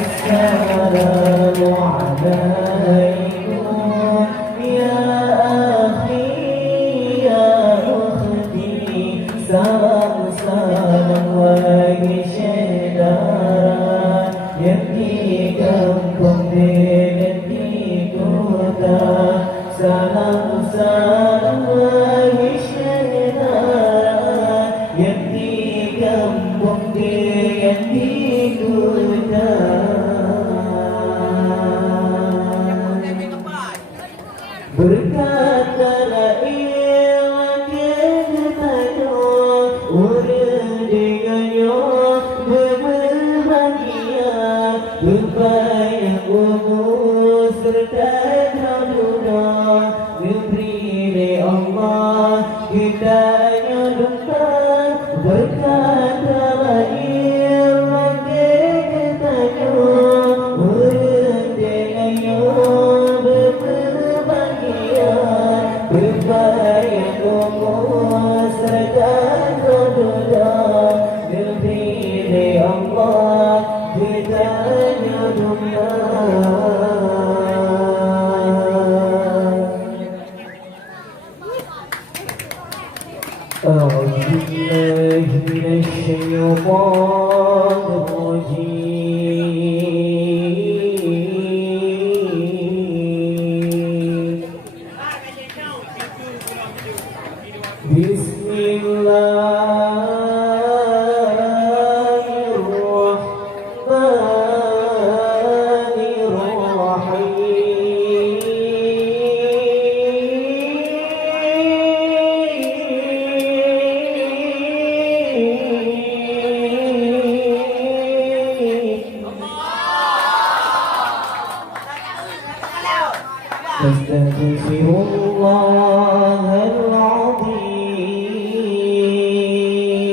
السلام عليكم يا أخي يا أختي salam salam bagi saudara yang di kampung dan di kota. Salam salam bagi saudara yang di kampung dan di kota. Berkatalah berbanyak umur serta dunia diberi Allah kita nyuduka berkatalah ilang kita urdengannya berbahagia berbanyak umur serta dunia diberi Allah kita dunia. أعوذ بالله من الشيطان الرجيم بسم الله الرحمن أستغفر الله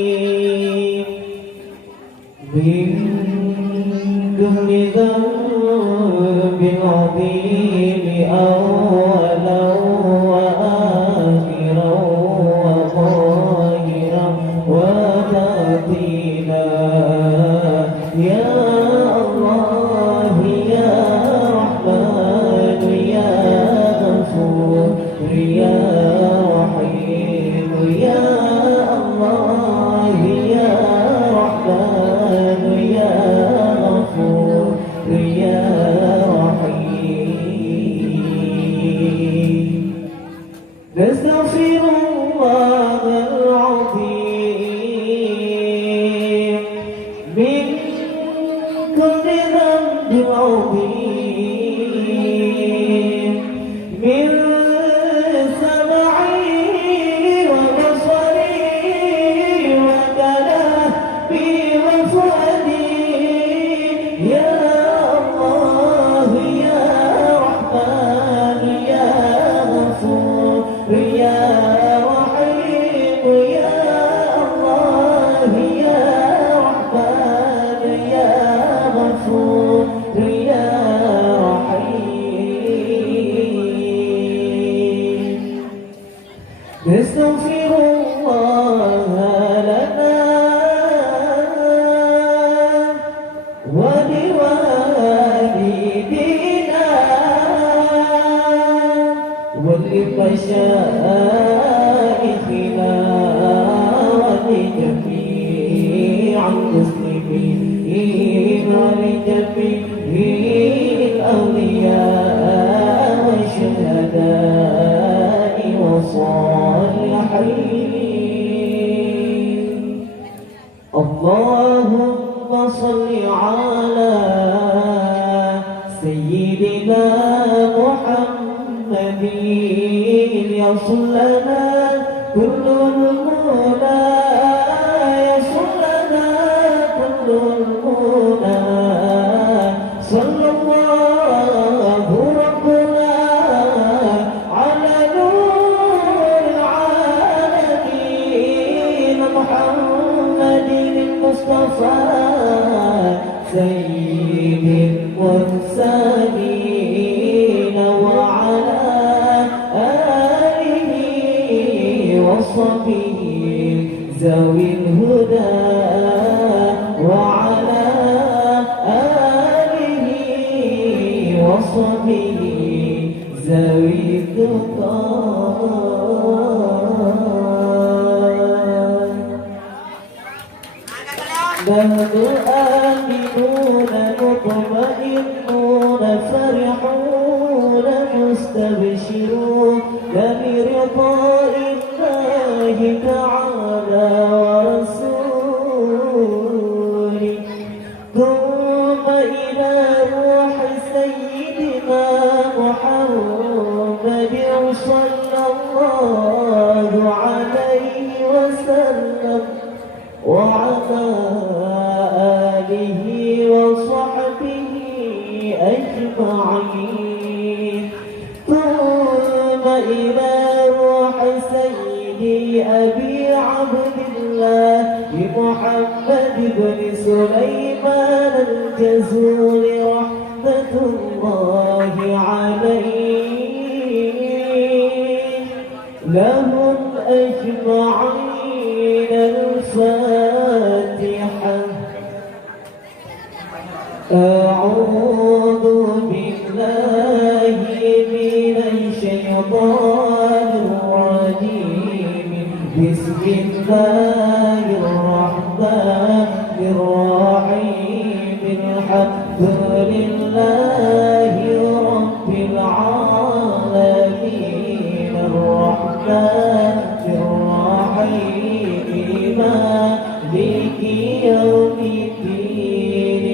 العظيم من كل ذنب عظيم أولا وآخرا وظاهرا وباطنا يا الله يا رحمن يا غفور يا رحيم يا الله يا رحمن يا غفور يا رحيم نستغفر الله العظيم من كل ذنب عظيم من سمعي وبصري وكلامي وفؤادي يا الله يا رحمن يا غفور يا رحيم يا الله يا رحمن يا غفور يا رحيم نستغفر الله لنا ولوالدينا ولمشايخنا ولجميع المسلمين ولجميع الأولياء والشهداء والصالحين اللهم صل على سيدنا محمد يصل لنا كل المنى يصل لنا كل المنى صلى الله ربنا على نور العالمين محمد المصطفى سيد المرسلين وعلى آله وصحبه ذوي الهدى وعلى آله وصحبه ذوي التقى نحن آمنون مطمئنون فرحون مستبشرون برضاء الله تعالى ورسوله ثم إلى روح سيدنا محمد صلى الله عليه وسلم وعلى آله وصحبه أجمعين ثم إلى روح سيدي أبي عبد الله محمد بن سليمان الجزول رحمة الله عليه لهم أجمعين الفاتحة أعوذ بالله من الشيطان الرجيم بسم الله الرحمن الرحيم الحمد لله رب العالمين الرحمن الرحيم مالك يوم الدين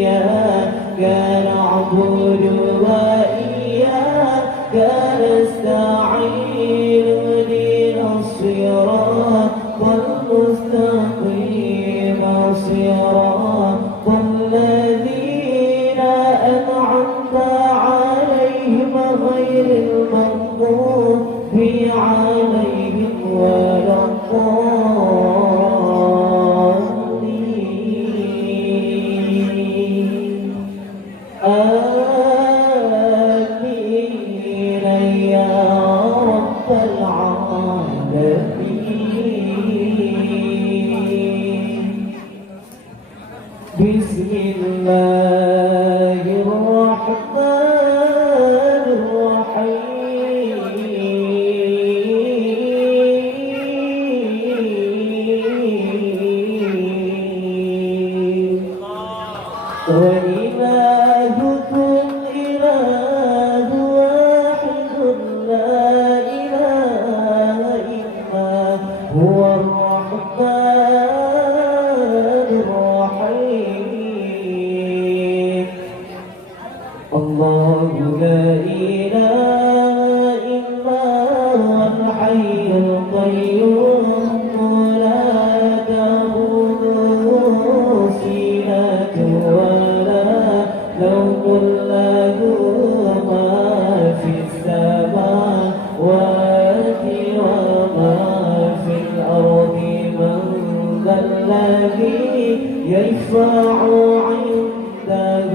إياك نعبد وإياك نستعين اهدنا الصراط المستقيم صراط الذين أنعمت عليهم غير المغضوب عليهم ولا الضالين آمين يا رب العالمين بسم الله الرحمن الرحيم وإلهكم إله واحد لا إله إلا هو الرحمن الرحيم الله لا إله إلا هو الحي القيوم لا تأخذه سنة ولا نوم له ما في السماوات وما في الأرض من ذا الذي يشفع عنده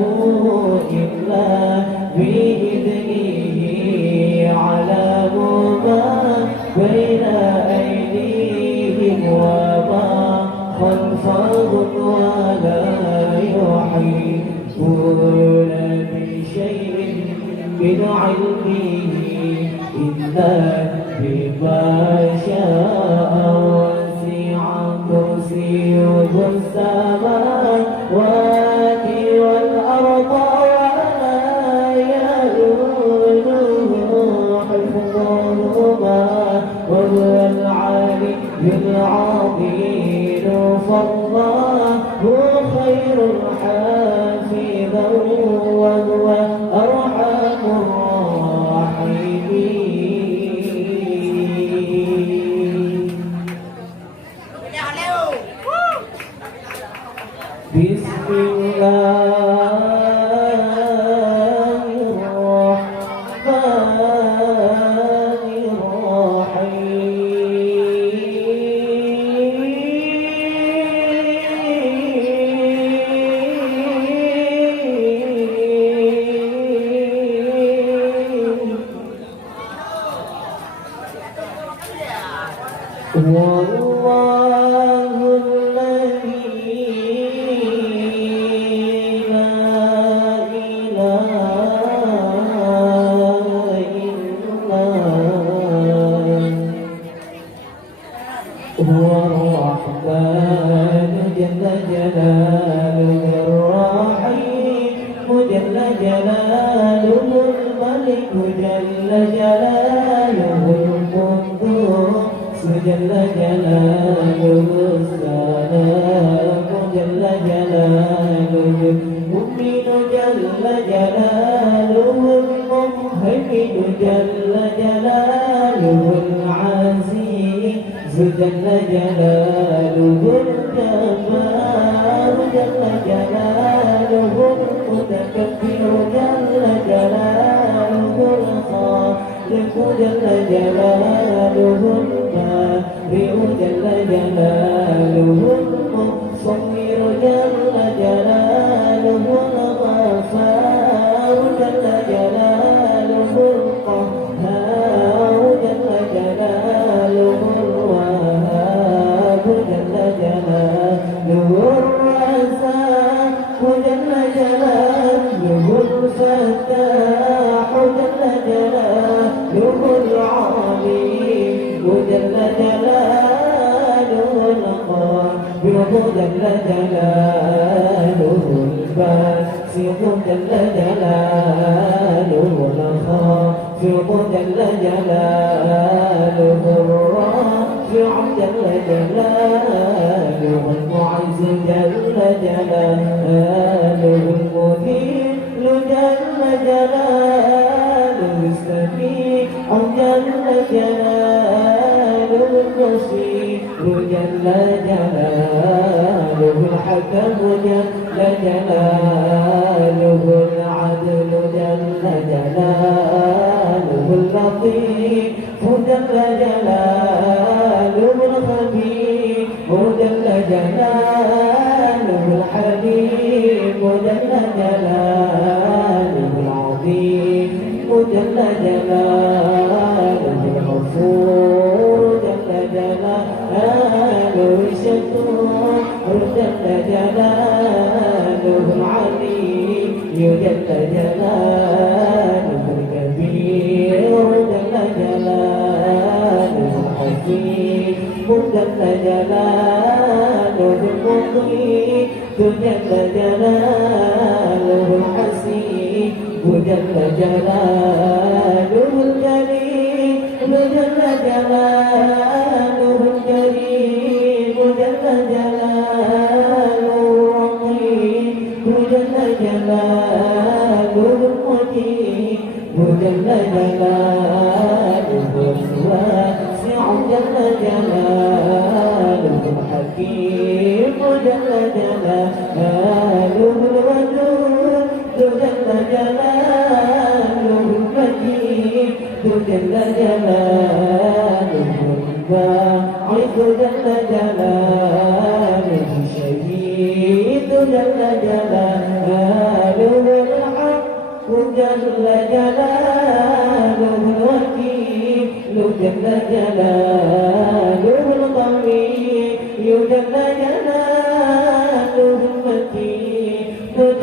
إلا بإذنه يعلم ما بين أيديهم وما خلفهم ولا يحيطون بشيء من علمه إلا بما شاء وسع كرسيه السماوات والأرض ولا يؤوده حفظهما وهو العلي العظيم فالله خير حافظا وهو أرحم الراحمين بسم الله الرحمن الرحيم والله الذي لا إله جل جلاله الملك جل جلاله القدوس جل جلاله السلام جل جلاله المؤمن جل جلاله المهيمن جل جلاله العزيز جل جلاله الجبار جل جلاله المتكبر جل جلاله الخالق جل جلاله البارئ جل جلاله المصور جل جلاله الغفار جل جلاله القهار جل جلاله الوهاب جل جلاله الرزاق جل جلاله الفتاح جل جلاله العليم جل جلاله القادر جل جلاله الباسط جل جلاله الخافض جل جلاله الرافع جل جلاله المعز جل جلاله المذل جل جلاله السميع جل جلاله البصير جل جلاله الحكم جل جلاله العدل جل جلاله اللطيف جل جلاله الخبير جل جلاله الحليم جل جلاله العظيم جل جلاله الغفور جل جلاله الشكور جل جلاله العليم جل جلاله الكبير جل جلاله الحكيم جل جلاله المطيع جل جلاله الحسيب جل جلاله الجليل جل جلاله الكريم جل جلاله الرقيب جل جلاله المجيد جل جلاله الواسع جل جلاله الحكيم جل جلاله الودود جل جلاله المجيد جل جلاله الباعث جل جلاله الشهيد جل جلاله الحق جل جلاله الوكيل جل جلاله القوي جل جلاله المتين جل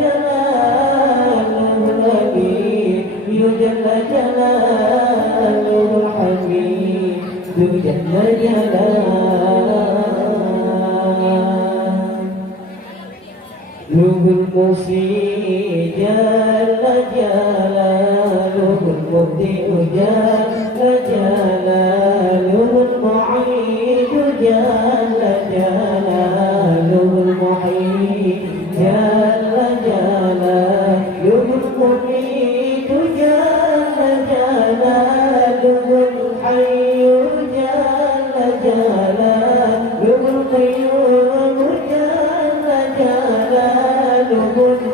جلاله الغني جل جلاله الحميد جل جلاله المسيء جل جلاله المبدئ جل جلاله المعيد جل جلاله المحيي جل جلاله المميت جل جلاله الحي جل جلاله القيوم جل جلاله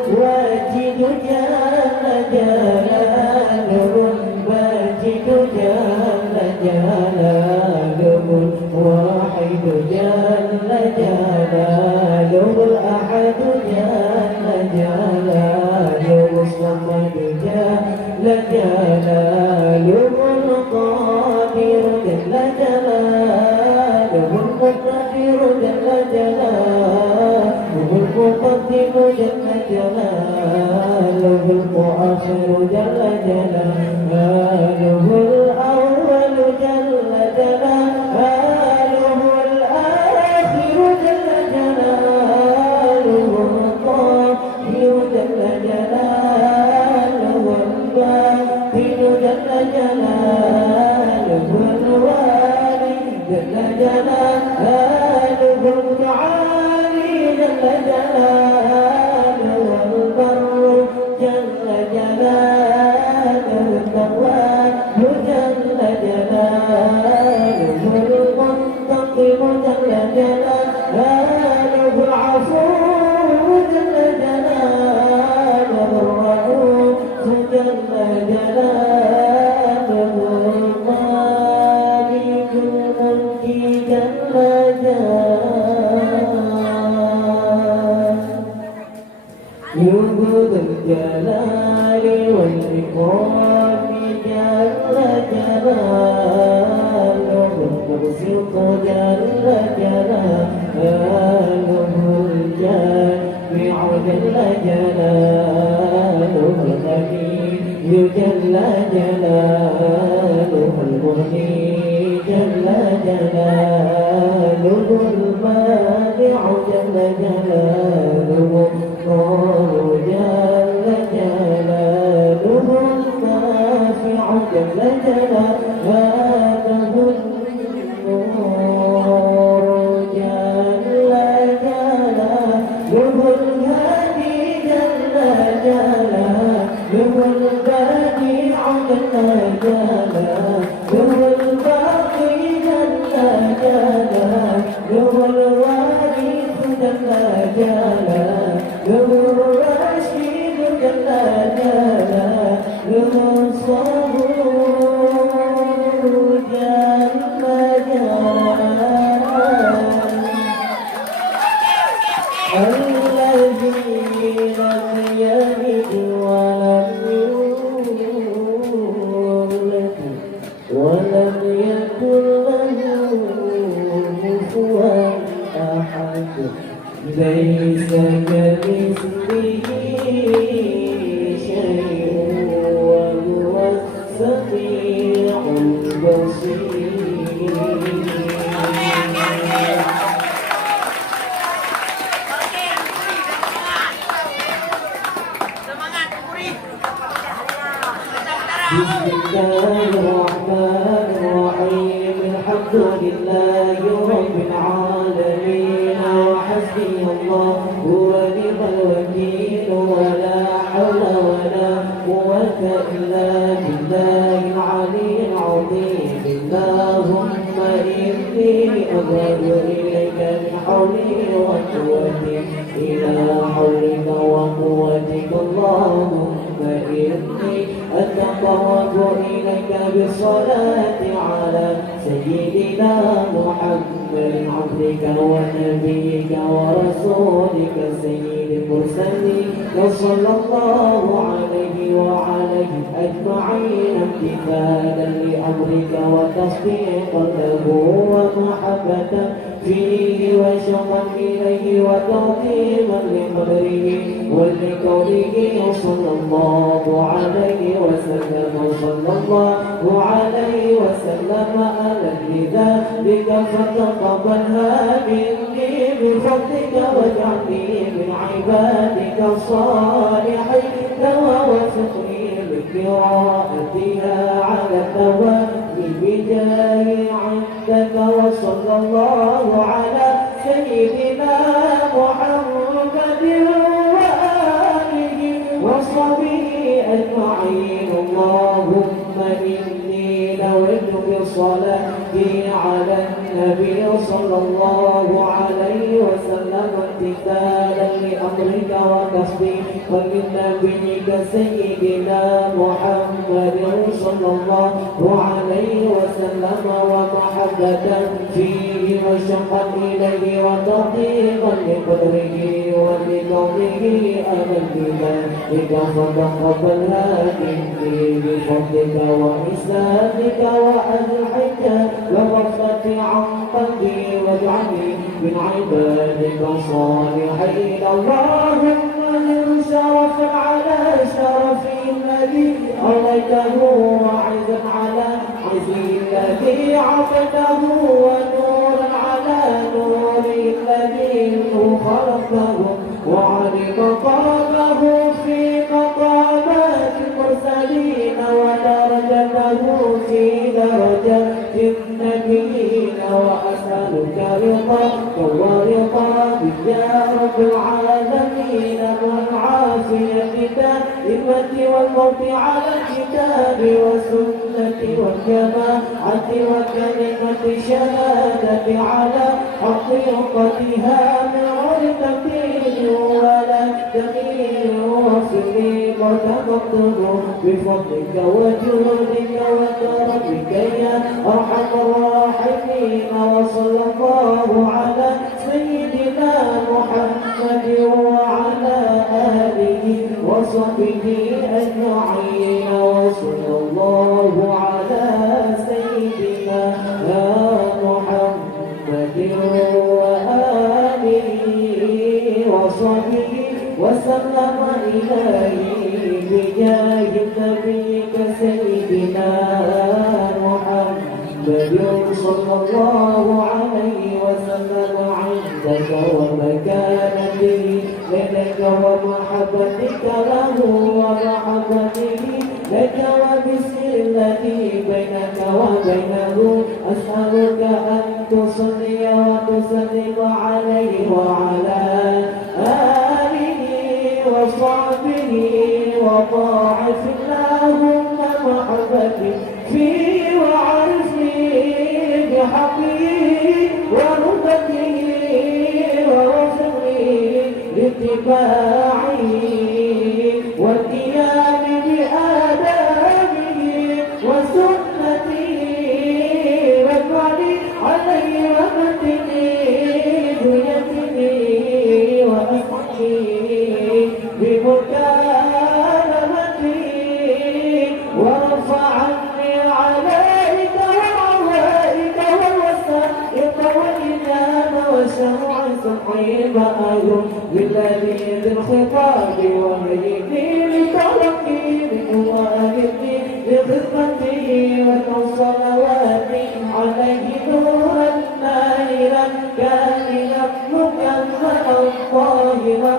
الواجد جل جلاله الماجد جل جلاله الواحد جل جلاله الأحد جل جلاله الصمد جل جلاله القادر جل جلاله المقتدر جل جلاله المقدم جل جلاله المؤخر جل جلاله الأول جل جلاله الآخر جل جلاله الظاهر جل جلاله الباطن جل جلاله الوالي جل جلاله المتعالي جل جلاله البر جل جلاله التواب جل جلاله المنتقم جل جلاله العفو جل جلاله الرؤوف جل جلاله المالك الملك جل جلاله يوجد الجلال والإكرام جل جلاله المبسط جل جلاله الجامع جل جلاله الغني جل جلاله المغني جل جلاله المانع جل جلاله النور جل جلاله النافع جل جلاله النور جل جلاله الهادي جل جلاله البديع جل جلاله الباقي جل جلاله الوارث جل جلاله الرشيد جل جلاله الصبور جل جلاله الذي لم يلد ولم يولد ولم يكن له كفوا أحد ليس كمثله شيء وهو السميع البصير بسم الله الرحمن الرحيم الحمد لله رب العالمين وحسبي الله ونعم الوكيل ولا حول ولا قوة إلا بالله العلي العظيم اللهم إني أبرأ إليك من حولي وقوتي إلى حولك وقوتك اللهم إني أتقرب إليك بالصلاة على سيدنا محمد عبدك ونبيك ورسولك سيد المرسلين وصلى الله عليه وعليه أجمعين امتثالا لأمرك وتصديقا له ومحبة فيه وشوقا إليه وتعظيما لقدره ولقوله صلى الله عليه وسلم صلى الله عليه وسلم على لذلك فتقبلها مني بفضلك واجعلني من عبادك الصالحين ووفقني بقراءتها على الدوام بجاه عندك وصلى الله على سيدنا محمد وآله وصحبه أجمعين اللهم إني نويت بصلاتي على النبي صلى الله عليه وسلم امتثالا لأمرك وتصديقا لنبيك سيدنا محمد صلى الله عليه وسلم ومحبة فيه وشوقا إليه وتعظيما لقدره ولقوله أنا بذلك فتقبلها مني بفضلك وإحسانك وأزحك وغفلت عن قلبي واجعلني من عبادك الصالحين اللهم شرفا على شرف الذي أريته وعزا على عزه الذي عقده ونورا على نور الذي خلقه وعلم قامه في الدائمة والموت على الكتاب والسنة والجماعة وكلمة شهادة على حقيقتها من غير تمثيل ولا تغيير وصفي وتفضل بفضلك وجودك وكرمك يا أرحم الراحمين وصلى الله على سيدنا محمد وعلى آله وصحبه أجمعين وصلى الله على سيدنا محمد وآله وصحبه وسلم إليه بجاه نبيك سيدنا محمد صلى الله عليه وسلم عندك ومكانته لك ومحبتك له ومحبته لك وبسر الذي بينك وبينه أسألك أن تصلي وتسلم عليه وعلى آله وصحبه وضاعف اللهم محبتي فيه وعرفني بحقه وربته ووفقه لاتباعه والقيام بآدابه وسنته واجعلني عليه ومتني بيده وأسقي بمكالمته وارفعني عليك وعليك والوسائط والإجابة وشرع صحيح أهل بالذي بالخطاب وهيدي لتركي بمواهبي بخدمته وصلواتي عليه نورا نائلا كاملا مكملا طاهرا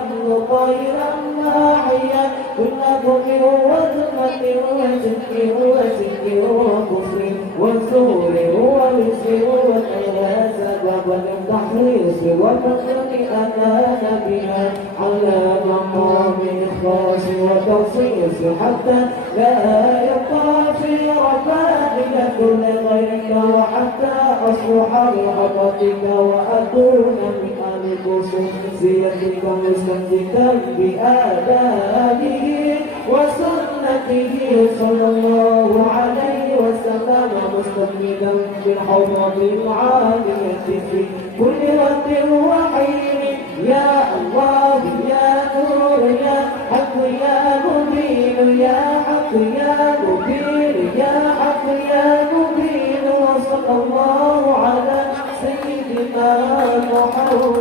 طاهرا ناحيا كل كفر وظلمة وشرك وشرك وكفر وزور ووزر وغير سبب التحريص وتقلق أتانا بها على مقام إخلاص وتخصيص حتى لا يقع في رفاهك كل غيرك وحتى أصلح بحضرتك وأكون من أهل خصوصيتك مستمسكا بآدابه وسنته صلى الله عليه وسلم مستفيدا بالحوض العالية في كل وقت وحين يا الله يا نور يا حق يا مبين يا حق يا مبين يا حق يا مبين وصلى الله على سيدنا محمد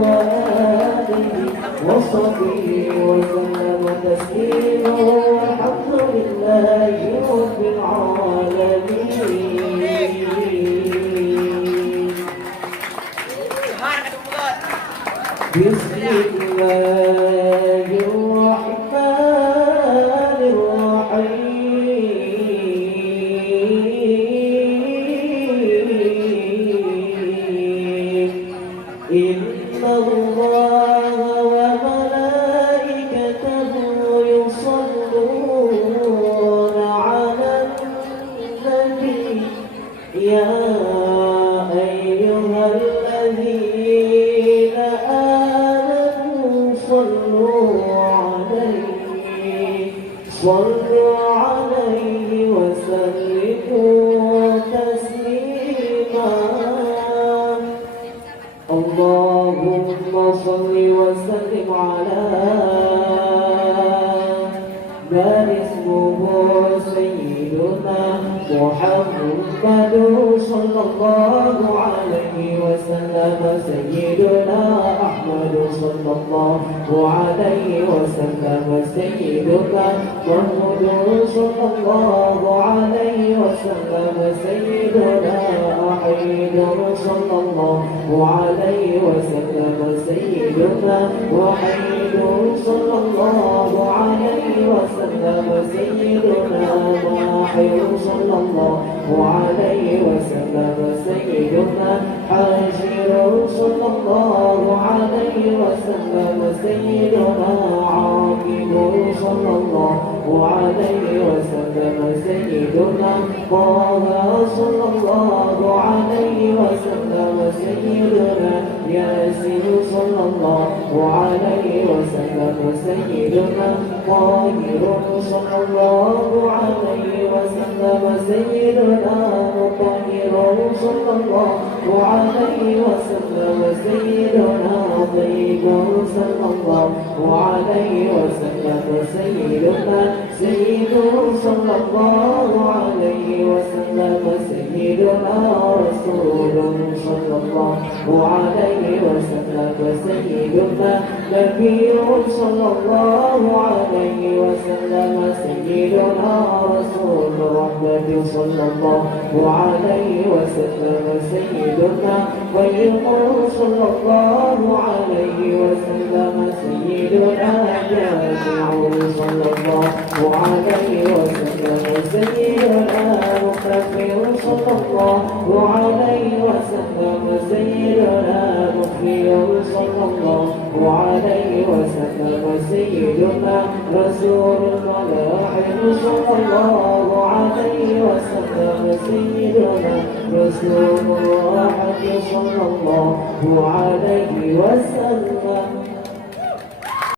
وآله وصحبه وسلم تسليما والحمد لله رب العالمين. بسم الله الرحمن الرحيم إن الله وملائكته يصلون على النبي يا أيها الذين آمنوا صلوا عليه وسلموا تسليما اللهم صل وسلم على من اسمه سيدنا محمد صلى الله عليه وسلم سيدنا أحمد صلى الله عليه وسلم سيدنا محمد صلى الله عليه وسلم سيدنا أحمد صلى الله عليه وسلم سيدنا وحيد صلى الله عليه وسلم سيدنا ماحر صلى الله عليه وسلم سيدنا حاشر صلى الله عليه وسلم سيدنا عاقب صلى الله عليه وسلم سيدنا طه صلى الله عليه وسلم سيدنا ياسين صلى الله عليه وسلم سيدنا طاهر صلى الله عليه وسلم سيدنا مطهر صلى الله عليه وسلم سيدنا طيب صلى الله عليه وسلم سيدنا سيد صلى الله عليه وسلم سيدنا رسول صلى الله عليه وسلم سيدنا نبي صلى الله عليه وسلم سيدنا رسول رحمة صلى الله عليه وسلم سيدنا طيب صلى الله عليه وسلم سيدنا جامع صلى الله عليه وسلم سيدنا مكفر صلى الله عليه وسلم سيدنا مخير صلى الله عليه وسلم سيدنا رسول الملاحم صلى الله عليه وسلم سيدنا رسول الراحة صلى الله عليه وسلم